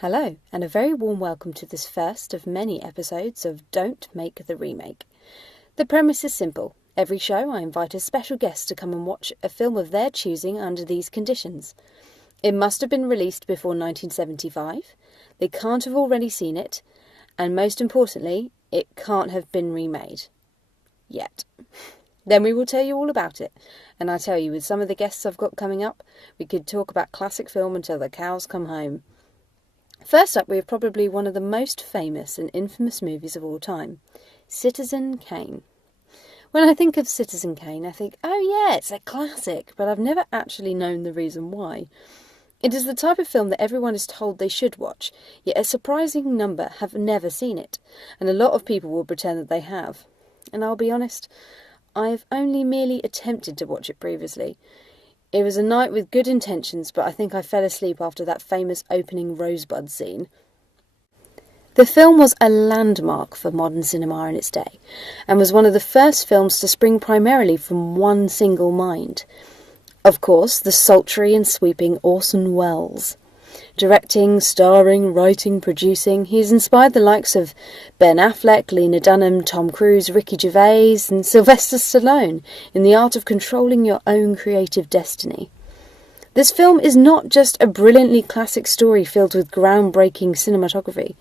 Hello, and a very warm welcome to this first of many episodes of Don't Make the Remake. The premise is simple. Every show I invite a special guest to come and watch a film of their choosing under these conditions. It must have been released before 1975, they can't have already seen it, and most importantly, it can't have been remade. Yet. Then we will tell you all about it, and I tell you, with some of the guests I've got coming up, we could talk about classic film until the cows come home. First up, we have probably one of the most famous and infamous movies of all time, Citizen Kane. When I think of Citizen Kane, I think, oh yeah, it's a classic, but I've never actually known the reason why. It is the type of film that everyone is told they should watch, yet a surprising number have never seen it, and a lot of people will pretend that they have. And I'll be honest, I've only merely attempted to watch it previously. It was a night with good intentions, but I think I fell asleep after that famous opening rosebud scene. The film was a landmark for modern cinema in its day, and was one of the first films to spring primarily from one single mind. Of course, the sultry and sweeping Orson Welles. Directing, starring, writing, producing, he has inspired the likes of Ben Affleck, Lena Dunham, Tom Cruise, Ricky Gervais and Sylvester Stallone in the art of controlling your own creative destiny. This film is not just a brilliantly classic story filled with groundbreaking cinematography.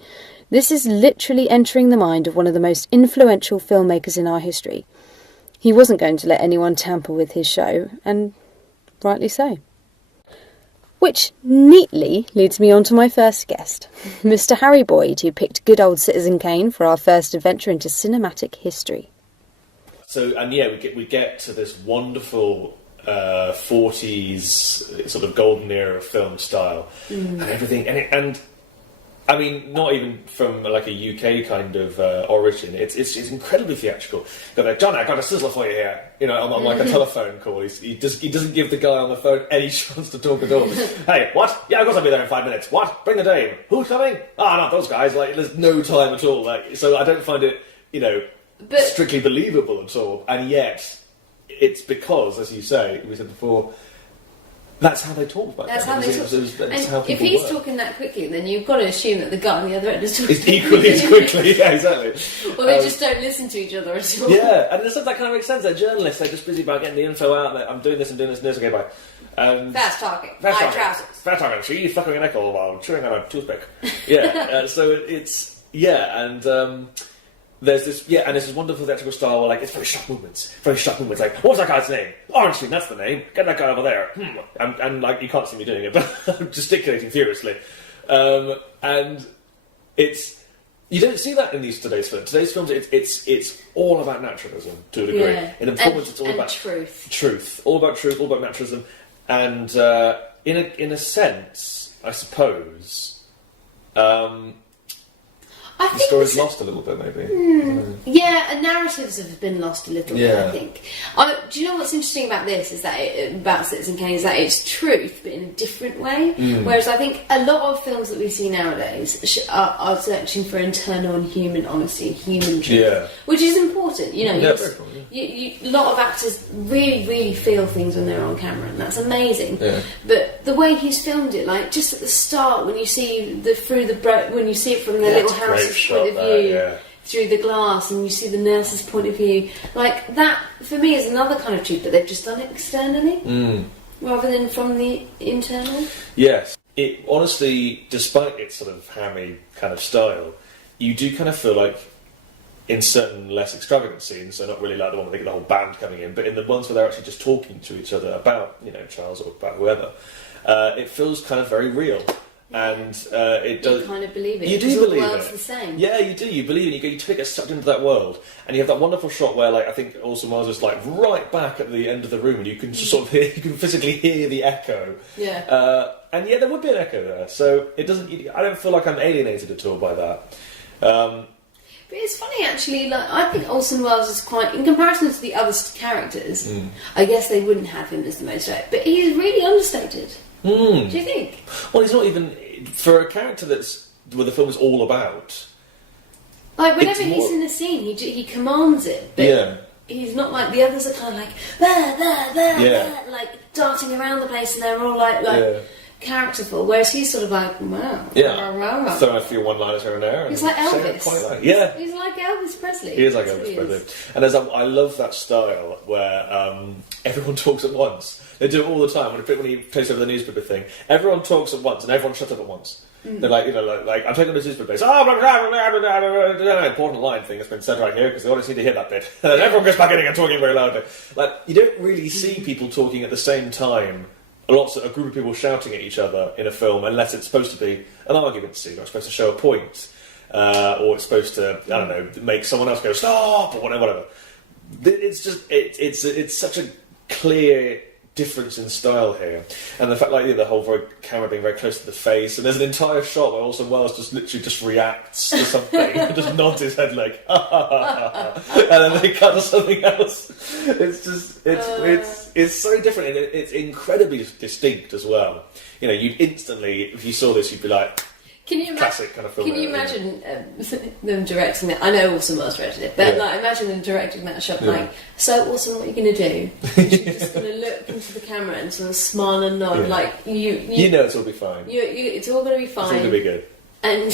This is literally entering the mind of one of the most influential filmmakers in our history. He wasn't going to let anyone tamper with his show, and rightly so. Which neatly leads me on to my first guest, Mr. Harry Boyd, who picked good old Citizen Kane for our first adventure into cinematic history. So, and yeah, we get to this wonderful 40s sort of golden era film style and everything, and I mean, not even from like a UK kind of origin. It's incredibly theatrical. Got like, John, I got a sizzler for you here. You know, on like a telephone call. He doesn't give the guy on the phone any chance to talk at all. Hey, what? Yeah, of course I'll be there in 5 minutes. What? Bring the dame. Who's coming? Ah, not those guys. Like, there's no time at all. Like, so I don't find it, strictly believable at all. And yet, it's because, as you say, we said before, that's how they talk about it. That's how they talk. That's how if he's work. talking that quickly, then you've got to assume that the guy on the other end is talking it's equally as quickly. Yeah, exactly. Or they just don't listen to each other at all. Yeah, and that kind of makes sense. They're journalists. They're just busy about getting the info out. I'm doing this and doing this and this. Okay, bye. Fast talking. Trousers. Fast talking. So you fucking a nickel while chewing on a toothpick. Yeah. So it's and. There's this, and there's this wonderful theatrical style where, like, it's very sharp movements. Like, what's that guy's name? Ornstein, that's the name. Get that guy over there. And like, you can't see me doing it, but I'm gesticulating furiously. And it's, you don't see that in today's films. Today's films, it's all about naturalism, to a degree. Yeah. In the performance, it's all about truth. All about truth, all about naturalism. And in a sense, I suppose, I the think story's lost a little bit, maybe. Yeah, and narratives have been lost a little bit, Yeah. I think. Do you know what's interesting about this, is that about Citizen Kane, is that it's truth, but in a different way. Whereas I think a lot of films that we see nowadays are searching for internal and human honesty, human truth, which is important. A lot of actors really, really feel things when they're on camera, and that's amazing. Yeah. But the way he's filmed it, like just at the start, when you see when you see it from the little house's point of view, through the glass, and you see the nurse's point of view, like that for me is another kind of truth, but they've just done it externally rather than from the internal. Yes, it honestly, despite its sort of hammy kind of style, you do kind of feel like in certain less extravagant scenes, so not really like the one where they get the whole band coming in, but in the ones where they're actually just talking to each other about, Charles or about whoever, it feels kind of very real. And it does. You kind of believe it. You do believe the world's it. The same. Yeah, you do. You believe it. You get sucked into that world, and you have that wonderful shot where, like, I think Orson Welles is like right back at the end of the room, and you can just sort of hear, you can physically hear the echo. Yeah. And yeah, there would be an echo there. So it doesn't. I don't feel like I'm alienated at all by that. But it's funny, actually. Like, I think Orson Welles is quite, in comparison to the other characters. I guess they wouldn't have him as the most right, but he's really understated. Do you think? Well, he's not even for a character that's what the film is all about. Like whenever he's in a scene, he commands it, but he's not like the others are kind of like like darting around the place, and they're all like characterful, whereas he's sort of like, wow. Yeah. Throwing a few one-liners here and there. He's like Elvis. Quite like. Yeah. He's like Elvis Presley. He is like Elvis Presley. And I love that style where everyone talks at once. They do it all the time. When he plays over the newspaper thing, everyone talks at once and everyone shuts up at once. They're like, I'm taking this newspaper place. Oh, important line thing that's been said right here because the audience need to hear that bit. And then everyone goes back in and talking very loudly. Like, you don't really see people talking at the same time. A group of people shouting at each other in a film, unless it's supposed to be an argument scene, or it's supposed to show a point, or it's supposed to, I don't know, make someone else go stop or whatever. It's just it's such a clear difference in style here, and the fact the whole camera being very close to the face, and there's an entire shot where Orson Welles just literally just reacts to something and just nods his head like and then they cut to something else. It's so different, and it's incredibly distinct as well. You'd instantly, if you saw this, you'd be like, classic kind of film. Can you imagine them directing it? I know Orson Welles directed it, but imagine them directing that shot. Like, so Orson, what are you going to do? You're just going to look into the camera and sort of smile and nod, like you know it's all be fine. It's all going to be fine. It's all going to be good. And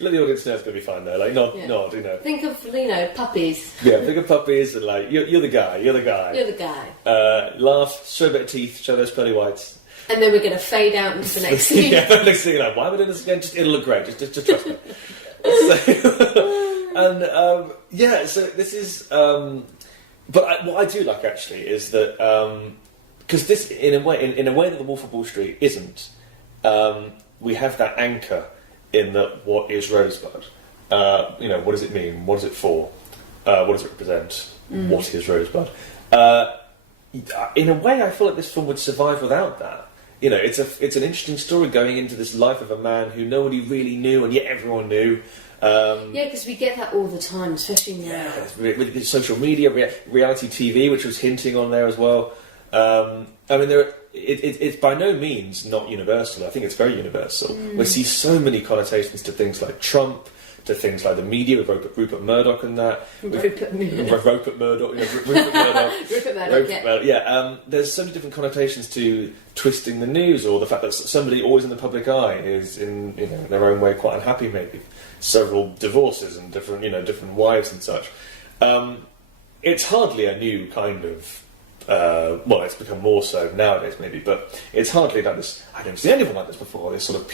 let the audience know it's going to be fine though. Like, nod. Think of puppies. Yeah, think of puppies and like you're the guy. You're the guy. Laugh, show a bit of teeth, show those pearly whites. And then we're going to fade out into the next scene. The next scene, like, why am I doing this again? It'll look great. Just trust me. So this is. But what I do like actually is that because this, in a way that The Wolf of Wall Street isn't, we have that anchor in that what is Rosebud? What does it mean? What is it for? What does it represent? What is Rosebud? In a way, I feel like this film would survive without that. It's an interesting story going into this life of a man who nobody really knew, and yet everyone knew. Because we get that all the time, especially now. Yeah, with social media, reality TV, which was hinting on there as well. It's by no means not universal. I think it's very universal. We see so many connotations to things like Trump, to things like the media with Rupert Murdoch and that. Rupert Murdoch. There's so many different connotations to twisting the news, or the fact that somebody always in the public eye is in their own way quite unhappy, maybe several divorces and different wives and such. It's hardly a new kind of. It's become more so nowadays, maybe, but it's hardly like this. I don't see anyone like this before. This sort of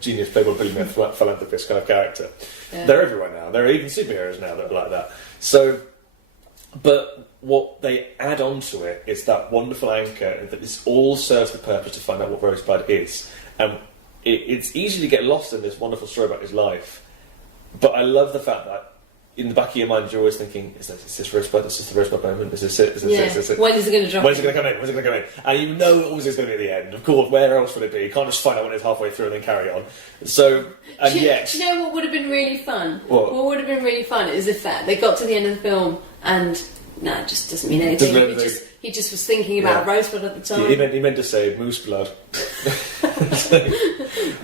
genius playboy, billionaire philanthropist kind of character. Yeah. They're everywhere now. There are even superheroes now that are like that. So, but what they add onto it is that wonderful anchor that this all serves the purpose to find out what Rosebud is, and it's easy to get lost in this wonderful story about his life. But I love the fact that. In the back of your mind, you're always thinking, is this Rosebud? Is this the Rosebud moment? Is this it? Is this it? When is it going to drop? When's it going to come in? When's it going to come in? And you know it always is going to be at the end. Of course, where else would it be? You can't just find out when it's halfway through and then carry on. So, and do you know what would have been really fun? What would have been really fun is if they got to the end of the film and it just doesn't mean anything. He just was thinking about Rosebud at the time. He meant to say moose blood.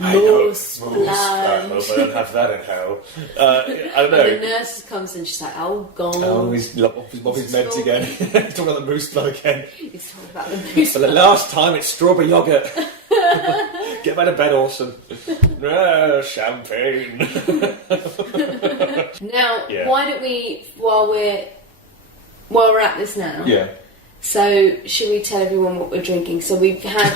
Moose blood. I hope I don't have that in hell. I don't know. And the nurse comes and she's like, oh, God. Oh, he's off his meds again. He's talking about the moose blood again. He's talking about the moose blood. For the last time, it's strawberry yoghurt. Get back to bed, Orson. Champagne. Now, why don't we, while we're at this now... Yeah. So, should we tell everyone what we're drinking? So, we've had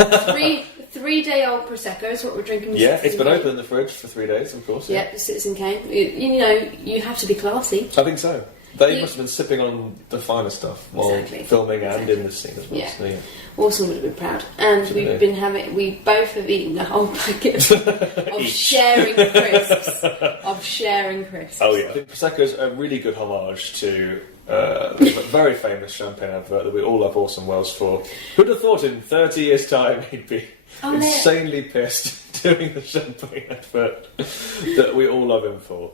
three-day-old Prosecco's, what we're drinking. Yeah, it's been open in the fridge for 3 days, of course. Yeah, the Citizen Kane. You have to be classy. I think so. They must have been sipping on the finer stuff while filming and in the scene as well. Yeah. So, Orson would have been proud. And we both have eaten the whole packet of sharing crisps. Oh yeah, I think Prosecco's a really good homage to a very famous champagne advert that we all love Orson Welles for. Who'd have thought in 30 years' time he'd be insanely pissed doing the champagne advert that we all love him for.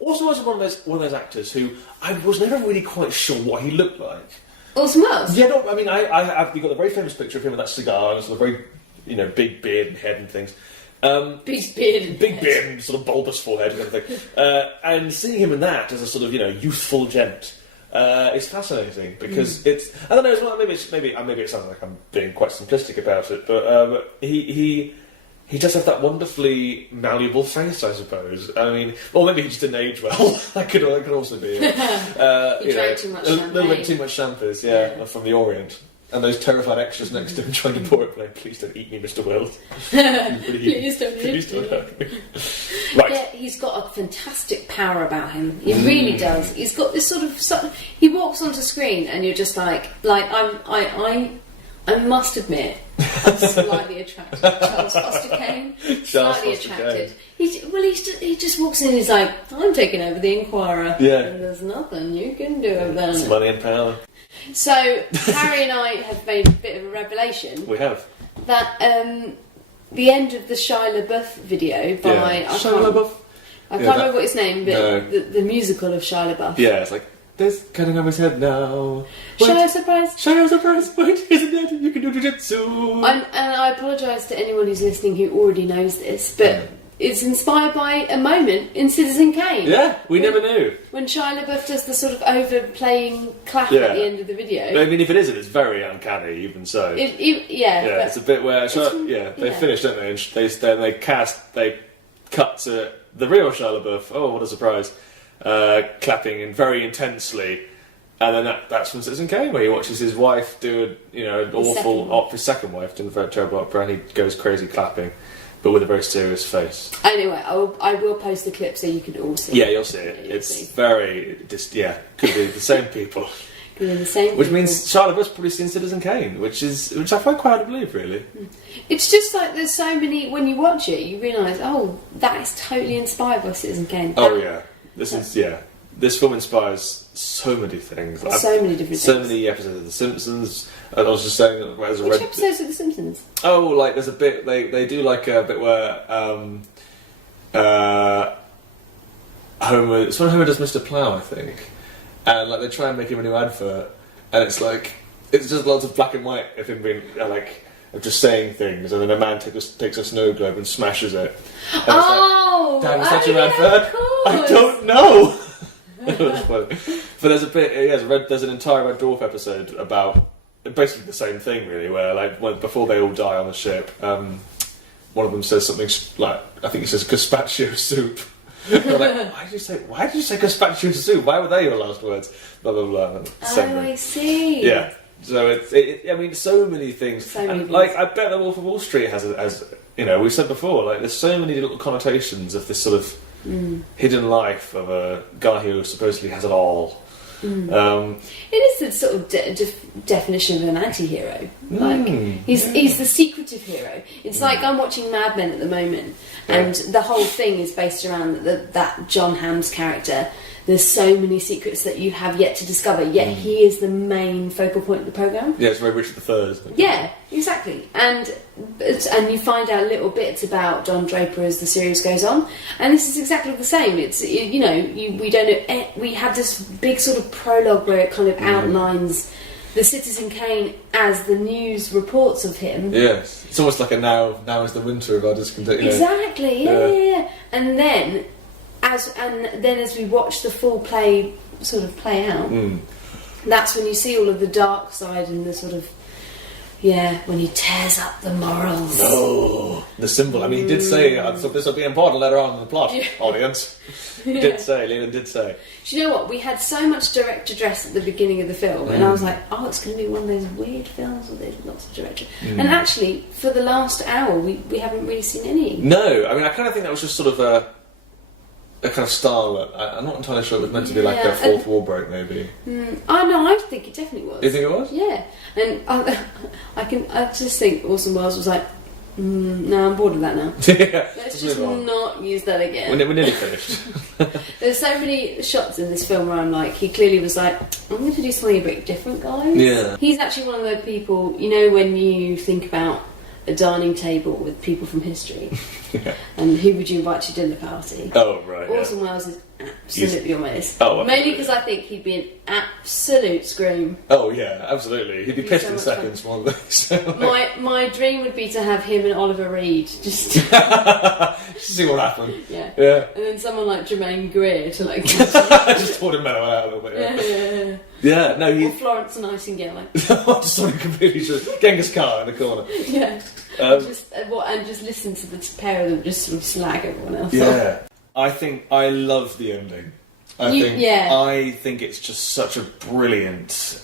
Orson Welles is one of those actors who I was never really quite sure what he looked like. Orson Welles? Yeah, no, I mean, I've got a very famous picture of him with that cigar and sort of very, big beard and head and things. Big beard and sort of bulbous forehead and everything. And seeing him in that as a sort of, youthful gent, is fascinating because it's. I don't know. Well, maybe it sounds like I'm being quite simplistic about it, but he does have that wonderfully malleable face, I suppose. I mean, or maybe he just didn't age well. that could also be. He drank too much champagne. A little bit too much champers, yeah, from the Orient. And those terrified extras next to him trying to pour it, like, please don't eat me, Mr. Wells. Please don't hurt me. Right. Yeah, he's got a fantastic power about him. He really does. He's got this sort of. He walks onto screen, and you're just like I must admit, I'm slightly attracted to Charles Foster Kane. Slightly attracted. He just walks in and he's like, I'm taking over the Inquirer. Yeah. And there's nothing you can do about it. It's money and power. So, Harry and I have made a bit of a revelation. We have. That the end of the Shia LaBeouf video by... Shia LaBeouf? I can't remember what his name, but the musical of Shia LaBeouf. Yeah, it's like, there's cutting off his head now. Shia surprise! Shia surprise! Wait, isn't that? You can do jiu-jitsu! And I apologise to anyone who's listening who already knows this, but it's inspired by a moment in Citizen Kane. Yeah, we never knew. When Shia LaBeouf does the sort of overplaying clap at the end of the video. I mean, if it isn't, it's very uncanny, even so. It's a bit where... they finish, don't they? And they cut to the real Shia LaBeouf. Oh, what a surprise. Clapping in very intensely, and then that's from Citizen Kane, where he watches his wife do his second wife doing a very terrible opera, and he goes crazy clapping, but with a very serious face. Anyway, I will post the clip so you can all see. Yeah, you'll see it. It's very could be the same people. Could be the same. Which means Shia LaBeouf's probably seen Citizen Kane, which I find quite hard to believe, really. It's just like there's so many. When you watch it, you realise, oh, that is totally inspired by Citizen Kane. Oh yeah. This film inspires so many things. So many different things. So many episodes of The Simpsons. And I was just saying, Which episodes of The Simpsons? Oh, like there's a bit they do like a bit where Homer. It's when Homer does Mr. Plow, I think, and like they try and make him a new advert, and it's just lots of black and white of him being of just saying things, and then a man takes a snow globe and smashes it. And damn, is that your advert? I don't know. It was funny. But there's a bit. There's an entire Red Dwarf episode about basically the same thing, really, where before they all die on the ship, one of them says something like, I think he says gazpacho soup. They're like, why did you say gazpacho soup? Why were they your last words? Blah blah blah. I see. Yeah. So I mean, so many things. I bet The Wolf of Wall Street has we said before, like there's so many little connotations of this sort of hidden life of a guy who supposedly has it all. It is the sort of definition of an anti-hero. Like he's the secretive hero. It's like I'm watching Mad Men at the moment, and the whole thing is based around that John Hamm's character. There's so many secrets that you have yet to discover, yet he is the main focal point of the programme. Yeah, it's very Richard III, isn't it? Yeah, exactly. And you find out little bits about Don Draper as the series goes on, and this is exactly the same. It's we don't know. We have this big sort of prologue where it kind of outlines the Citizen Kane as the news reports of him. Yes, it's almost like a now is the winter of our discontent. Exactly. Yeah. And then. As we watch the full play play out, that's when you see all of the dark side and the sort of when he tears up the morals. No, the symbol. I mean, he did say this will be important later on in the plot, audience. Leland did say. Do you know what? We had so much direct address at the beginning of the film, and I was like, oh, it's going to be one of those weird films where there's lots of direction. And actually, for the last hour, we haven't really seen any. No, I mean, I kind of think that was just sort of a kind of style. I'm not entirely sure it was meant to be like a fourth wall break, maybe. I think it definitely was. You think it was? Yeah, and I just think Orson Welles was like, no, I'm bored of that now. Let's just not use that again. We're nearly finished. There's so many shots in this film where I'm like, he clearly was like, I'm going to do something a bit different, guys. Yeah. He's actually one of the people, when you think about a dining table with people from history. And who would you invite to your dinner party? Oh, right. Orson Welles is absolutely on my list. Oh, mainly because I think he'd be an absolute scream. Oh, yeah, absolutely. He'd be pissed in seconds, one of those. My dream would be to have him and Oliver Reed just... See what happened. Yeah. Yeah. And then someone like Jermaine Greer to like. Just poured a mellow out a little bit. Yeah, no, Or Florence Nightingale. I'm just sort of completely sure. Genghis Khan in the corner. Yeah. And just listen to the pair of them just sort of slag everyone else. Yeah. I love the ending. I think it's just such a brilliant.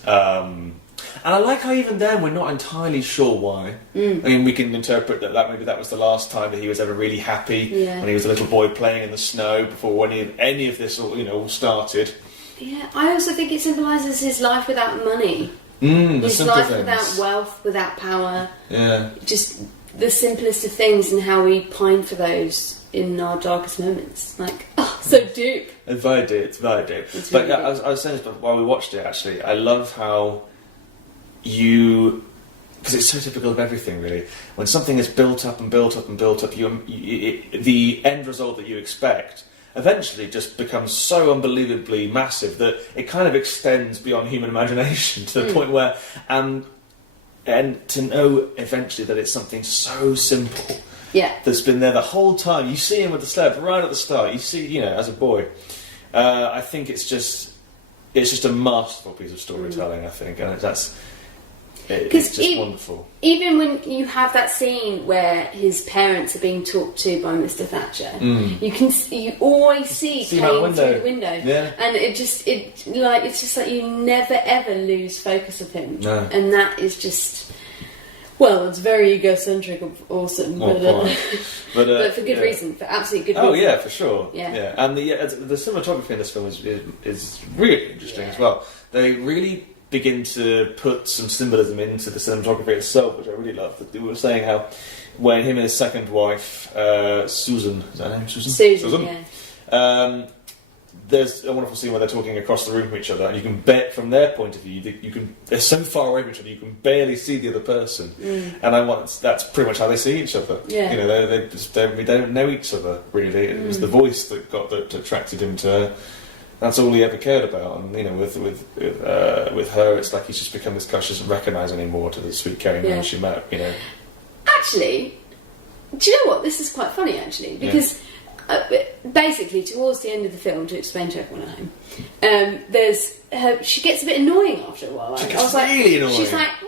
And I like how even then we're not entirely sure why. I mean, we can interpret that maybe that was the last time that he was ever really happy when he was a little boy playing in the snow before any of this all started. Yeah, I also think it symbolises his life without money. His life without wealth, without power. Yeah. Just the simplest of things and how we pine for those in our darkest moments. Like, so deep. It's very deep. It's very deep. Really deep. I was saying this while we watched it, actually. I love how because it's so typical of everything, really. When something is built up and built up and built up, the end result that you expect eventually just becomes so unbelievably massive that it kind of extends beyond human imagination to the point where, and to know eventually that it's something so simple that's been there the whole time. You see him with the sled right at the start. You see, as a boy. I think it's just a masterful piece of storytelling. I think, and it's just wonderful. Even when you have that scene where his parents are being talked to by Mr. Thatcher, you always see Kane through the window, and it's just like you never ever lose focus of him, and that is just. Well, it's very egocentric, awesome, but for good reason, for absolutely good reason. Oh yeah, for sure. Yeah. And the cinematography in this film is really interesting as well. They really begin to put some symbolism into the cinematography itself, which I really love. We were saying how when him and his second wife, Susan, is that her name? Susan? Yeah. There's a wonderful scene where they're talking across the room from each other, and you can bet from their point of view, they're so far away from each other, you can barely see the other person. And that's pretty much how they see each other. Yeah. They don't know each other really. It was the voice that attracted him to her. That's all he ever cared about, and with her, it's like he's just become this guy she doesn't recognise anymore to the sweet caring man she met. Actually, do you know what? This is quite funny actually, because basically towards the end of the film, to explain to everyone at home, she gets a bit annoying after a while. She gets really annoying. She's like, "You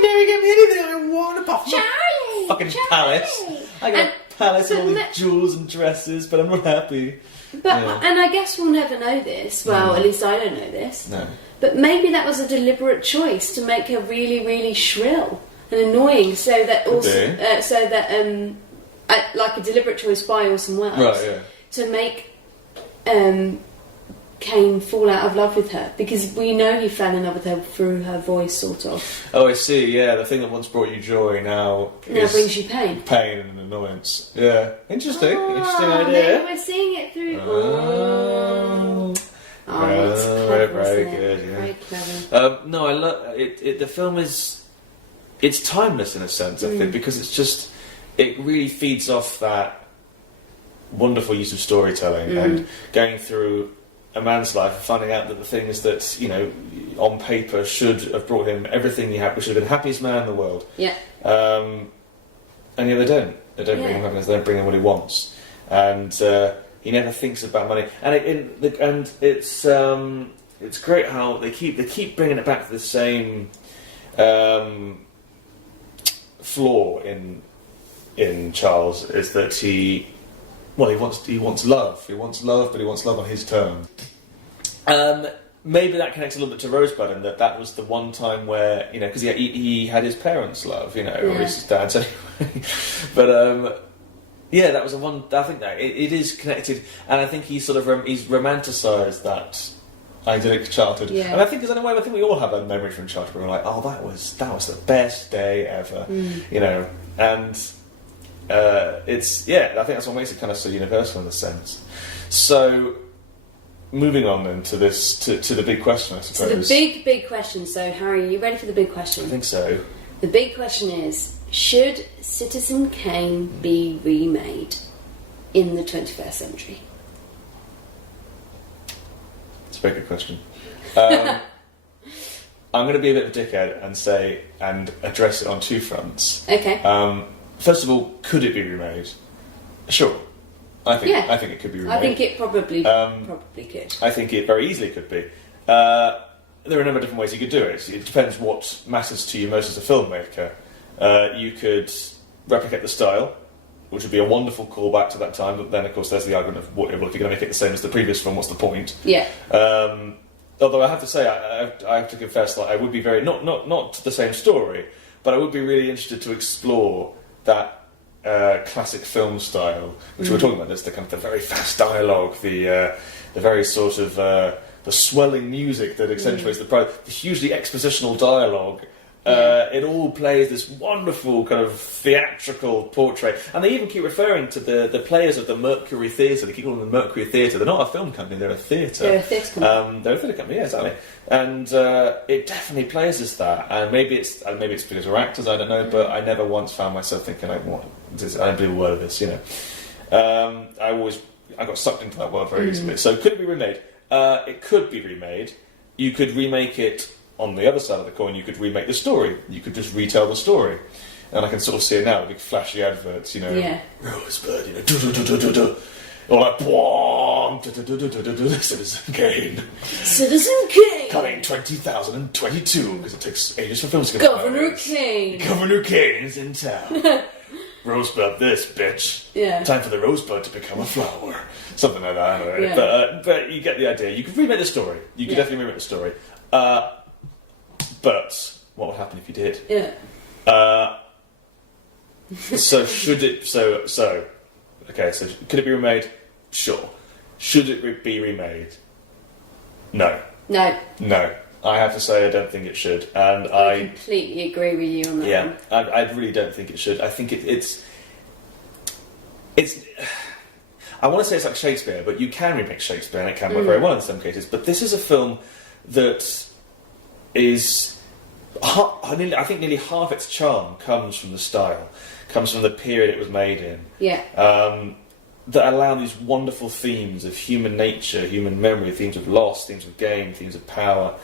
never give me anything I want apart from a fucking palace. I got a palace and all these jewels and dresses, but I'm not happy." And I guess we'll never know this. Well, at least I don't know this. No. But maybe that was a deliberate choice to make her really, really shrill and annoying, so that like a deliberate choice by Orson Welles, to make Kane fall out of love with her, because we know he fell in love with her through her voice, sort of. Oh, I see. Yeah, the thing that once brought you joy now brings you pain. Pain and annoyance. Yeah, interesting idea. Maybe we're seeing it through. It's clever, very isn't it? good. Yeah. Very clever. No, I love it. The film it's timeless in a sense, I think, because it really feeds off that wonderful use of storytelling and going through a man's life and finding out that the things that, on paper should have brought him everything he had, we should have been the happiest man in the world. Yeah. And yet they don't. They don't bring him happiness. They don't bring him what he wants. And he never thinks about money. And it's great how they keep bringing it back to the same flaw in Charles, is that he wants love. He wants love, but he wants love on his terms. Maybe that connects a little bit to Rosebud, and that was the one time where, because he had his parents' love, or at least his dad's anyway. But that was the one. I think that it is connected, and I think he's he's romanticised that idyllic childhood. Yeah. And I think, because in a way, I think we all have a memory from childhood where we're like, oh, that was the best day ever, and. I think that's what makes it kind of so universal in a sense. So, moving on then to the big question, I suppose. To the big question. So, Harry, are you ready for the big question? I think so. The big question is, should Citizen Kane be remade in the 21st century? It's a very good question. I'm going to be a bit of a dickhead and address it on two fronts. Okay. First of all, could it be remade? Sure. I think Yeah. I think it could be remade. I think it probably could. I think it very easily could be. There are a number of different ways you could do it. It depends what matters to you most as a filmmaker. You could replicate the style, which would be a wonderful callback to that time, but then, of course, there's the argument of, well, if you're going to make it the same as the previous film, what's the point? Yeah. Although I have to say, I have to confess that I would be very... Not the same story, but I would be really interested to explore that classic film style, which we're talking about this, the kind of the very fast dialogue, the very sort of... the swelling music that accentuates the hugely expositional dialogue. It all plays this wonderful kind of theatrical portrait, and they even keep referring to the players of the Mercury Theatre. They keep calling them the Mercury Theatre. They're not a film company; they're a theatre. They're a theatre company. They're a theatre company, yeah, exactly. And it definitely plays as that. And maybe it's because we're actors. I don't know, but I never once found myself thinking, I don't believe a word of this. You know, I got sucked into that world very easily. So could it be remade? It could be remade. You could remake it. On the other side of the coin, you could remake the story. You could just retell the story. And I can sort of see it now, big flashy adverts, you know, Rosebud, you know, do-do-do-do-do-do. Or like, boom, Citizen Kane. Citizen Kane! Coming 2022, because it takes ages for films to get Governor Kane! Governor Kane is in town. Rosebud this, bitch. Yeah. Time for the rosebud to become a flower. Something like that, anyway. Yeah. But you get the idea. You could remake the story. You could definitely remake the story. But what would happen if you did? Yeah. So should it? So okay. So could it be remade? Sure. Should it be remade? No. No. No. I have to say I don't think it should, and I completely agree with you on that. Yeah, one. I really don't think it should. I think it's. I want to say it's like Shakespeare, but you can remake Shakespeare, and it can work very well in some cases. But this is a film that is, I think nearly half its charm comes from the style, comes from the period it was made in. Yeah. That allow these wonderful themes of human nature, human memory, themes of loss, themes of gain, themes of power,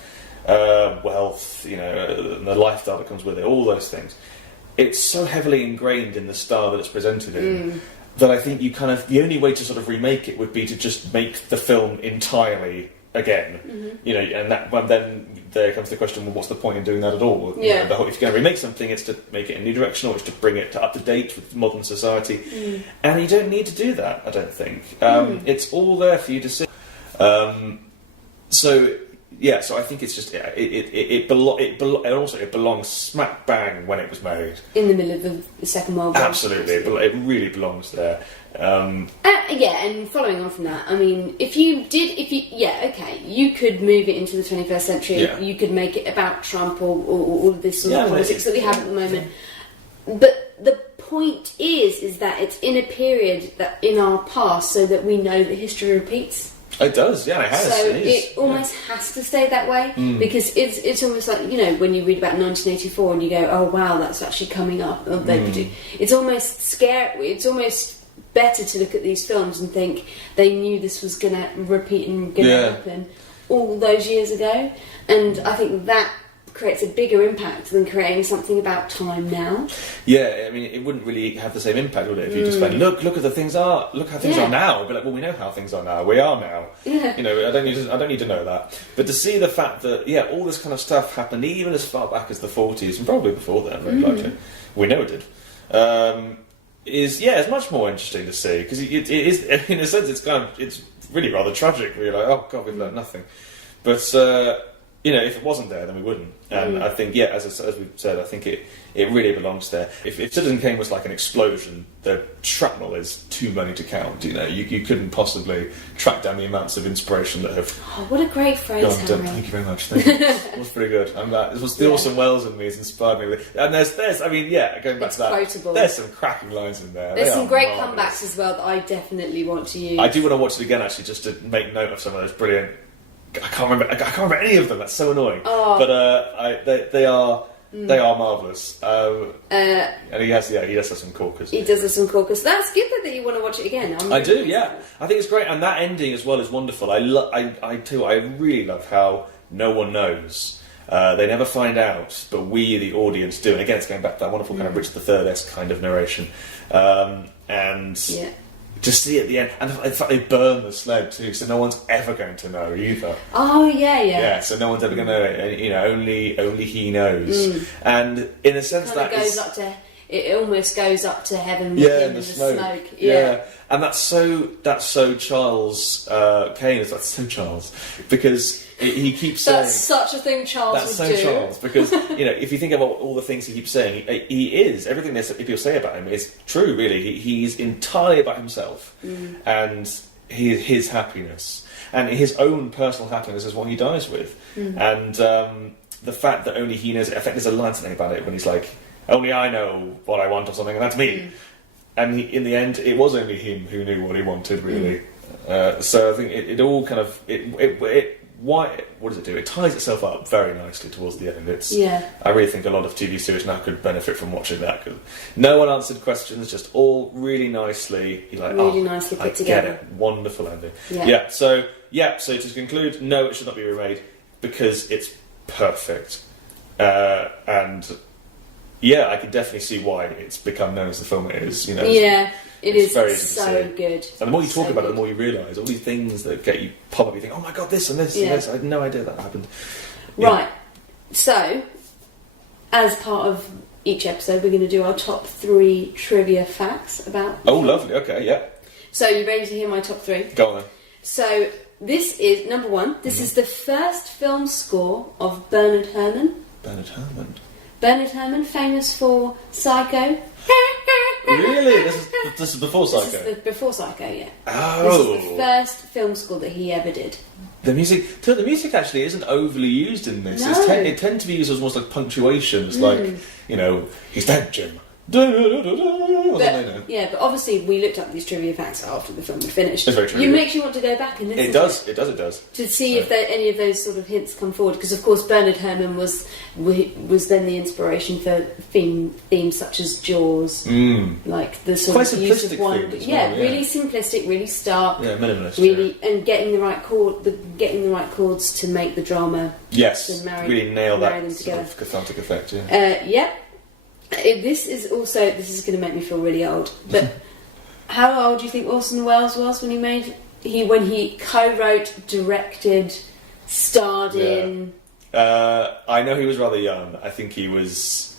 wealth, you know, the lifestyle that comes with it, all those things. It's so heavily ingrained in the style that it's presented in that I think the only way to sort of remake it would be to just make the film entirely again, you know, and then there comes the question: well, what's the point in doing that at all? Yeah. You know, if you're going to remake something, it's to make it a new direction, or it's to bring it up to date with modern society, and you don't need to do that. I don't think it's all there for you to see. So I think it's just it belongs smack bang when it was made in the middle of the Second World War. Absolutely, it really belongs there. And following on from that, I mean, you could move it into the 21st century. Yeah. You could make it about Trump or all of this sort of politics that we have at the moment. But the point is that it's in a period that in our past, so that we know that history repeats. It does, yeah, it has. So it almost has to stay that way because it's almost like, you know, when you read about 1984 and you go, oh wow, that's actually coming up. It's almost scary. It's almost better to look at these films and think they knew this was going to repeat and going to happen all those years ago, and I think that creates a bigger impact than creating something about time now. Yeah, I mean, it wouldn't really have the same impact, would it? If you just went, look how things are now. It'd be like, well, we know how things are now. We are now. Yeah. You know, I don't need to know that. But to see the fact that all this kind of stuff happened even as far back as the 40s and probably before then, very likely. We know it did. Is much more interesting to see because it is, in a sense, it's really rather tragic. We're like, oh god, we've learned nothing. But if it wasn't there, then we wouldn't. And I think, as we've said, I think it really belongs there. If Citizen Kane was like an explosion, the shrapnel is too many to count. You know, you couldn't possibly track down the amounts of inspiration that have. Oh, what a great phrase, Henry. Thank you very much. Thank you. It was pretty good. This was the Orson Welles in me has inspired me. And there's going back to that. Quotable. There's some cracking lines in there. There's some great comebacks as well that I definitely want to use. I do want to watch it again actually, just to make note of some of those brilliant. I can't remember any of them. That's so annoying. Oh. But they are marvellous. And he does have some corkers. He does have some corkers. That's good that you want to watch it again. I do. Yeah, I think it's great, and that ending as well is wonderful. I really love how no one knows. They never find out, but we, the audience, do. And again, it's going back to that wonderful kind of Richard III-esque kind of narration. Just see at the end, and in fact they burn the sled too, so no one's ever going to know either. Oh yeah. Yeah, so no one's ever going to know it. You know, only he knows. And in a sense, Kind of that goes is, up to. It almost goes up to heaven. yeah, in the smoke. Yeah. And that's so Charles Kane. That's so Charles because he keeps saying That's such a thing Charles that's would so do. Charles because if you think about all the things he keeps saying, he is everything that people say about him is true. Really, he's entirely about himself and his happiness and his own personal happiness is what he dies with. And the fact that only he knows it. I think there's a line something about it when he's like, "Only I know what I want" or something, and that's me. And in the end, it was only him who knew what he wanted, really. So I think it all kind of what does it do? It ties itself up very nicely towards the end. I really think a lot of TV series now could benefit from watching that because no one answered questions, just all really nicely. You're like, Really nicely put together. Get it. Wonderful ending. Yeah. So to conclude, no, it should not be remade because it's perfect. And yeah, I can definitely see why it's become known as the film it is. Yeah, it it's is very so good. And the more you talk about it, the more you realise all these things that get you pop up. You think, "Oh my god, this and this and this." I had no idea that happened. Right. So, as part of each episode, we're going to do our top 3 trivia facts about. Oh, lovely. Okay, yeah. So, you ready to hear my top 3? Go on then. So, this is number 1. This is the first film score of Bernard Herrmann. Bernard Herrmann. Bernard Herrmann, famous for Psycho. Really? This is before Psycho? This is before Psycho, yeah. Oh. This is the first film score that he ever did. The music actually isn't overly used in this. No. It tends to be used as almost like punctuation. It's like, he's dead, Jim. But obviously we looked up these trivia facts after the film had finished. It's very true. It makes you want to go back and listen. It does. To see if any of those sort of hints come forward, because of course Bernard Herrmann was then the inspiration for themes such as Jaws, like the sort quite of use of simplistic one, themes as well, really simplistic, really stark, minimalist, really, and getting the right chords to make the drama. Yes, to really nail that them sort together. of cathartic effect. This is going to make me feel really old. But how old do you think Orson Welles was when he co-wrote, directed, starred in? I know he was rather young. I think it was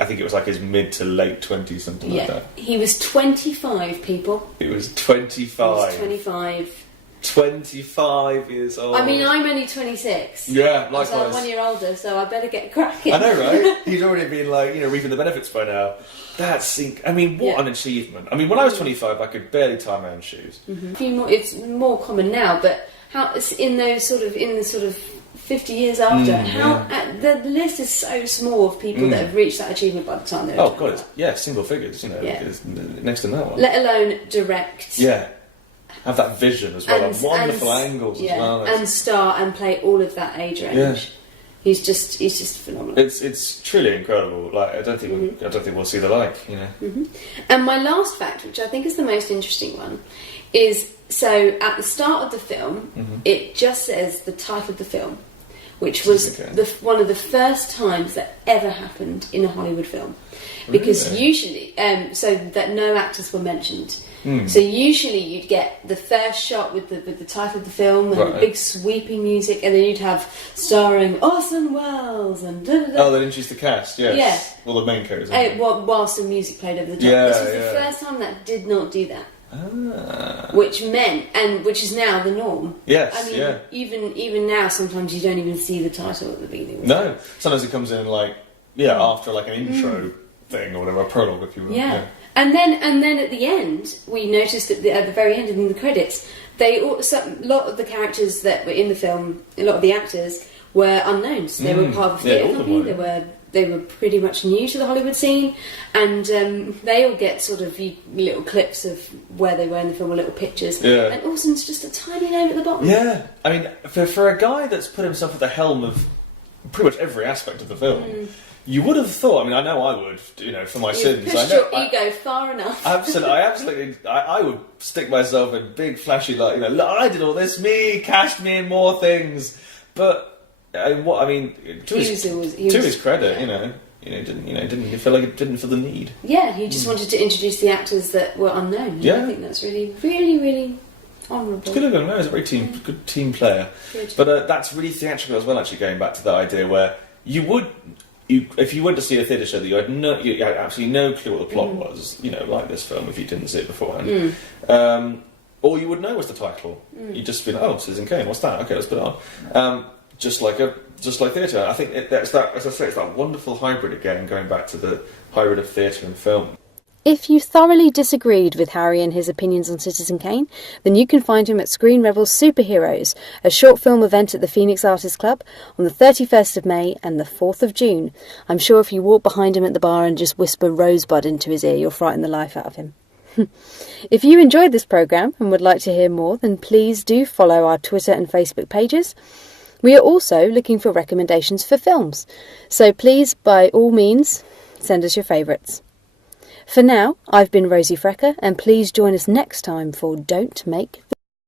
like his mid to late 20s, something like that. He was 25, people. It was 25. He was 25. 25 years old. I mean, I'm only 26. Yeah, likewise. So I'm 1 year older, so I better get cracking. I know, right? He's already been reaping the benefits by now. What an achievement. I mean, when I was 25, I could barely tie my own shoes. It's more common now, but in the sort of 50 years after, the list is so small of people that have reached that achievement by the time they're. Oh god, single figures. It's next to no one. Let alone direct. Yeah. Have that vision as well, and wonderful angles as well. And star and play all of that age range. Yeah. He's just phenomenal. It's truly incredible. Like I don't think we'll see the like. And my last fact, which I think is the most interesting one, is so at the start of the film, it just says the title of the film, which was one of the first times that ever happened in a Hollywood film, because usually, so that no actors were mentioned. So usually you'd get the first shot with the title of the film and the big sweeping music, and then you'd have starring Orson Welles and Oh, they introduced the cast, yes. Yeah. Well, the main characters. Whilst the music played over the top. Yeah, This was the first time that did not do that. Which is now the norm. Yes, I mean, even now, sometimes you don't even see the title at the beginning. No, sometimes it comes in after like an intro thing or whatever, a prologue, if you will. Yeah. And then at the end, we noticed that at the very end, in the credits, a lot of the characters that were in the film, a lot of the actors were unknowns. They were part of the theatre company. They were pretty much new to the Hollywood scene, and they all get sort of little clips of where they were in the film, or little pictures. Yeah. And Orson's just a tiny name at the bottom. Yeah, I mean, for a guy that's put himself at the helm of pretty much every aspect of the film. You would have thought. I mean, I know I would. For my sins. Pushed your ego far enough. Absolutely. I would stick myself in big flashy look, I did all this. Me, cast me in more things. But to his credit, Didn't feel like it didn't feel the need. Yeah, he just wanted to introduce the actors that were unknown. Yeah. I think that's really, really, really honourable. It's good of him. No, he's a very good team player. Good. But that's really theatrical as well. Actually, going back to that idea where if you went to see a theatre show that you had absolutely no clue what the plot was, like this film, if you didn't see it beforehand, all you would know was the title. You'd just be like, oh, Citizen Kane, what's that? Okay, let's put it on. Just like theatre. I think that's that. As I say, it's that wonderful hybrid again, going back to the hybrid of theatre and film. If you thoroughly disagreed with Harry and his opinions on Citizen Kane, then you can find him at Screen Rebels Superheroes, a short film event at the Phoenix Artists Club on the 31st of May and the 4th of June. I'm sure if you walk behind him at the bar and just whisper Rosebud into his ear, you'll frighten the life out of him. If you enjoyed this programme and would like to hear more, then please do follow our Twitter and Facebook pages. We are also looking for recommendations for films, so please, by all means, send us your favourites. For now, I've been Rosie Frecker, and please join us next time for Don't Make the